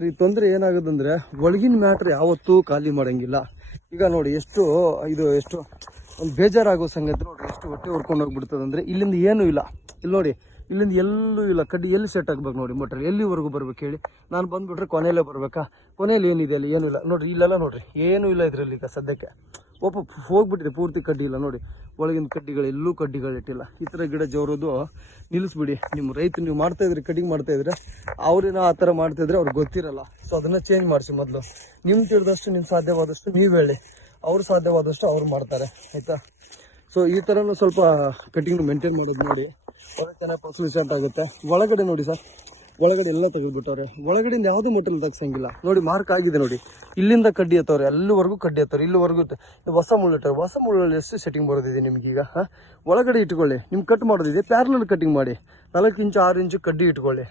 ಈ ತೊಂದರೆ ಏನಾಗುದಂದ್ರೆ ಒಳಗಿನ ಮ್ಯಾಟ್ರ್ ಯಾವತ್ತೂ ಖಾಲಿ ಮಾಡಂಗಿಲ್ಲ. ಈಗ ನೋಡಿ ಎಷ್ಟು ಒಂದು ಬೇಜಾರಾಗೋ ಸಂಗತಿ ನೋಡಿ, ಎಷ್ಟು ಹೊಟ್ಟೆ ಹೊರ್ಕೊಂಡು ಹೋಗ್ಬಿಡ್ತದೆ ಅಂದ್ರೆ ಇಲ್ಲಿಂದ ಏನೂ ಇಲ್ಲ. ಇಲ್ಲಿ ನೋಡಿ, ಇಲ್ಲಿಂದ ಎಲ್ಲೂ ಇಲ್ಲ. ಕಡ್ಡಿ ಎಲ್ಲಿ ಸೆಟ್ ಆಗ್ಬೇಕು ನೋಡಿ, ಮೋಟ್ರ್ ಎಲ್ಲಿವರೆಗೂ ಬರ್ಬೇಕು ಹೇಳಿ? ನಾನು ಬಂದ್ಬಿಟ್ರೆ ಕೊನೆಯಲ್ಲೇ ಬರ್ಬೇಕಾ? ಕೊನೆಯಲ್ಲಿ ಏನಿದೆ ಅಲ್ಲಿ? ಏನೂ ಇಲ್ಲ ನೋಡ್ರಿ. ಇಲ್ಲೆಲ್ಲ ನೋಡ್ರಿ ಏನೂ ಇಲ್ಲ ಇದರಲ್ಲಿ. ಈಗ ಸದ್ಯಕ್ಕೆ ಹೋಗ್ಬಿಟ್ಟಿದೆ ಪೂರ್ತಿ, ಕಡ್ಡಿ ಇಲ್ಲ ನೋಡಿ. ಒಳಗಿನ ಕಡ್ಡಿಗಳು ಎಲ್ಲೂ ಕಡ್ಡಿಗಳಿಟ್ಟಿಲ್ಲ. ಈ ಥರ ಗಿಡ ಜೋರೋದು ನಿಲ್ಲಿಸ್ಬಿಡಿ. ನಿಮ್ಮ ರೈತರು ನೀವು ಮಾಡ್ತಾ ಇದ್ರಿ, ಕಟಿಂಗ್ ಮಾಡ್ತಾ ಇದ್ರೆ ಅವ್ರೇನೋ ಆ ಥರ ಮಾಡ್ತಾಯಿದ್ರೆ ಅವ್ರಿಗೆ ಗೊತ್ತಿರಲ್ಲ. ಸೊ ಅದನ್ನು ಚೇಂಜ್ ಮಾಡಿಸಿ ಮೊದಲು. ನಿಮ್ಗೆ ತಿಳಿದಷ್ಟು, ನಿಮ್ಮ ಸಾಧ್ಯವಾದಷ್ಟು ನೀವು ಹೇಳಿ, ಅವ್ರು ಸಾಧ್ಯವಾದಷ್ಟು ಅವ್ರು ಮಾಡ್ತಾರೆ, ಆಯಿತಾ? ಸೊ ಈ ಥರನೂ ಸ್ವಲ್ಪ ಕಟಿಂಗ್ ಮೇಂಟೈನ್ ಮಾಡೋದು ನೋಡಿ, ಒಳ್ಳೆ ಚೆನ್ನಾಗಿ ಫಸ್ಟ್ ರಿಸಲ್ಟ್ ಆಗುತ್ತೆ. ಒಳಗಡೆ ನೋಡಿ ಸರ್, ಒಳಗಡೆ ಎಲ್ಲ ತೆಗೆದುಬಿಟ್ಟವ್ರೆ. ಒಳಗಡೆಯಿಂದ ಯಾವುದೇ ಮೆಟಲ್ ತಗ್ಸಂಗಿಲ್ಲ ನೋಡಿ. ಮಾರ್ಕ್ ಆಗಿದೆ ನೋಡಿ, ಇಲ್ಲಿಂದ ಕಡ್ಡಿ ಎತ್ತವ್ರೆ, ಅಲ್ಲಿವರೆಗೂ ಕಡ್ಡಿ ಎತ್ತವ್ರೆ, ಇಲ್ಲಿವರೆಗೂ ಹೊಸ ಮುಳ್ಳಿಟ್ಟವ್ರೆ. ಹೊಸ ಮುಳ್ಳಲ್ಲಿ ಎಷ್ಟು ಸೆಟ್ಟಿಂಗ್ ಬರೋದಿದೆ ನಿಮಗೀಗ? ಒಳಗಡೆ ಇಟ್ಕೊಳ್ಳಿ. ನಿಮ್ಗೆ ಕಟ್ ಮಾಡೋದಿದೆ ಪ್ಯಾರಲಲ್ ಕಟಿಂಗ್ ಮಾಡಿ, 4 ಇಂಚು 6 ಇಂಚು ಕಡ್ಡಿ ಇಟ್ಕೊಳ್ಳಿ.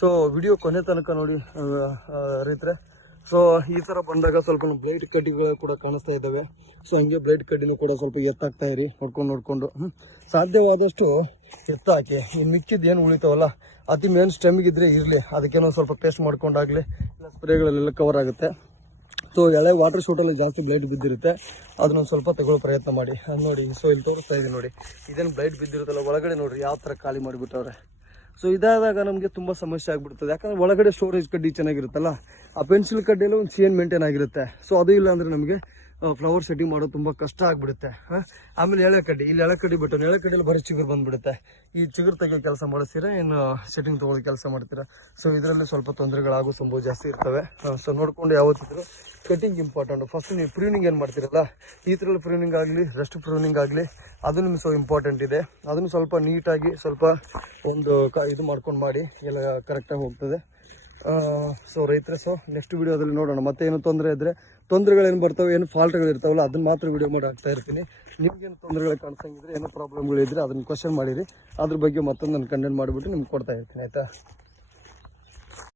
ಸೊ ವಿಡಿಯೋ ಕೊನೆ ತನಕ ನೋಡಿ ರೈತರೆ. ಸೊ ಈ ಥರ ಬಂದಾಗ ಸ್ವಲ್ಪ ಬ್ಲೈಡ್ ಕಡ್ಡಿಗಳು ಕೂಡ ಕಾಣಿಸ್ತಾ ಇದ್ದಾವೆ. ಸೊ ಹಂಗೆ ಬ್ಲೈಡ್ ಕಡ್ಡಿನೂ ಕೂಡ ಸ್ವಲ್ಪ ಎತ್ತಾಕ್ತಾ ಇರಿ, ನೋಡ್ಕೊಂಡು ಸಾಧ್ಯವಾದಷ್ಟು ಎತ್ತಾಕಿ. ಇನ್ನು ಮಿಕ್ಕಿದ್ದು ಏನು ಉಳಿತಾವಲ್ಲ, ಅತಿ ಮೇನ್ ಸ್ಟೆಮ್ಗಿದ್ರೆ ಇರಲಿ, ಅದಕ್ಕೇನೋ ಸ್ವಲ್ಪ ಪೇಸ್ಟ್ ಮಾಡ್ಕೊಂಡಾಗಲಿ, ಇಲ್ಲ ಸ್ಪ್ರೇಗಳಲ್ಲೆಲ್ಲ ಕವರ್ ಆಗುತ್ತೆ. ಸೊ ಎಳೆ ವಾಟರ್ ಶೂಟಲ್ಲಿ ಜಾಸ್ತಿ ಬ್ಲೈಡ್ ಬಿದ್ದಿರುತ್ತೆ, ಅದನ್ನೊಂದು ಸ್ವಲ್ಪ ತಗೊಳ್ಳೋ ಪ್ರಯತ್ನ ಮಾಡಿ. ಅದು ನೋಡಿ, ಸೊ ಇಲ್ಲಿ ತೋರಿಸ್ತಾ ಇದ್ದೀನಿ ನೋಡಿ, ಇದೇನು ಬ್ಲೈಡ್ ಬಿದ್ದಿರುತ್ತಲ್ಲ ಒಳಗಡೆ ನೋಡ್ರಿ ಯಾವ ಥರ ಖಾಲಿ ಮಾಡಿಬಿಟ್ಟವ್ರೆ. ಸೊ ಇದಾದಾಗ ನಮಗೆ ತುಂಬ ಸಮಸ್ಯೆ ಆಗಿಬಿಡ್ತದೆ. ಯಾಕಂದರೆ ಒಳಗಡೆ ಸ್ಟೋರೇಜ್ ಕಡ್ಡಿ ಚೆನ್ನಾಗಿರುತ್ತಲ್ಲ, ಆ ಪೆನ್ಸಿಲ್ ಕಡ್ಡಿಯೆಲ್ಲ ಒಂದು ಚೇನ್ ಮೇಂಟೈನ್ ಆಗಿರುತ್ತೆ. ಸೊ ಅದು ಇಲ್ಲ ಅಂದರೆ ನಮಗೆ ಫ್ಲವರ್ ಸೆಟ್ಟಿಂಗ್ ಮಾಡೋದು ತುಂಬ ಕಷ್ಟ ಆಗಿಬಿಡುತ್ತೆ. ಆಮೇಲೆ ಎಳೆಕಡ್ಡಿ, ಇಲ್ಲಿ ಎಳೆಕಡ್ಡಿ ಬಿಟ್ಟು ಎಳೆಕಡ್ಡಿಯಲ್ಲಿ ಬರೀ ಚಿಗುರು ಬಂದುಬಿಡುತ್ತೆ. ಈ ಚಿಗುರು ತೆಗಿಯೋ ಕೆಲಸ ಮಾಡಿಸ್ತೀರಾ ಏನು ಸೆಟ್ಟಿಂಗ್ ತೊಗೊಳ್ಳೋ ಕೆಲಸ ಮಾಡ್ತೀರಾ? ಸೊ ಇದರಲ್ಲಿ ಸ್ವಲ್ಪ ತೊಂದರೆಗಳಾಗೋ ಸಂಭವ ಜಾಸ್ತಿ ಇರ್ತವೆ. ಸೊ ನೋಡಿಕೊಂಡು ಯಾವತ್ತಿದ್ರು ಕಟಿಂಗ್ ಇಂಪಾರ್ಟೆಂಟ್. ಫಸ್ಟ್ ನೀವು ಪ್ರೂನಿಂಗ್ ಏನು ಮಾಡ್ತೀರಲ್ಲ, ಈ ಥರಲ್ಲಿ ಪ್ರೂನಿಂಗ್ ಆಗಲಿ, ರೆಸ್ಟ್ ಪ್ರೂನಿಂಗ್ ಆಗಲಿ, ಅದು ನಿಮ್ಗೆ ಸೊ ಇಂಪಾರ್ಟೆಂಟ್ ಇದೆ. ಅದನ್ನು ಸ್ವಲ್ಪ ನೀಟಾಗಿ ಸ್ವಲ್ಪ ಒಂದು ಇದು ಮಾಡ್ಕೊಂಡು ಮಾಡಿ, ಎಲ್ಲ ಕರೆಕ್ಟಾಗಿ ಹೋಗ್ತದೆ. ಸೊ ರೈತರೆ, ಸೊ ನೆಕ್ಸ್ಟ್ ವಿಡಿಯೋದಲ್ಲಿ ನೋಡೋಣ. ಮತ್ತೆ ಏನು ತೊಂದರೆ ಇದ್ದರೆ, ತೊಂದರೆಗಳೇನು ಬರ್ತವೆ, ಏನು ಫಾಲ್ಟ್ಗಳಿರ್ತಾವಲ್ಲ, ಅದನ್ನು ಮಾತ್ರ ವಿಡಿಯೋ ಮಾಡಿ ಹಾಕ್ತಾ ಇರ್ತೀನಿ. ನಿಮ್ಗೇನು ತೊಂದರೆಗಳು ಕಾಣಿಸಂಗಿದ್ರೆ, ಏನೋ ಪ್ರಾಬ್ಲಮ್ಗಳಿದ್ರೆ ಅದನ್ನು ಕ್ವಶನ್ ಮಾಡಿರಿ, ಅದ್ರ ಬಗ್ಗೆ ಮತ್ತೊಂದು ನಾನು ಕಂಟೆಂಟ್ ಮಾಡಿಬಿಟ್ಟು ನಿಮ್ಗೆ ಕೊಡ್ತಾ ಇರ್ತೀನಿ, ಆಯಿತಾ?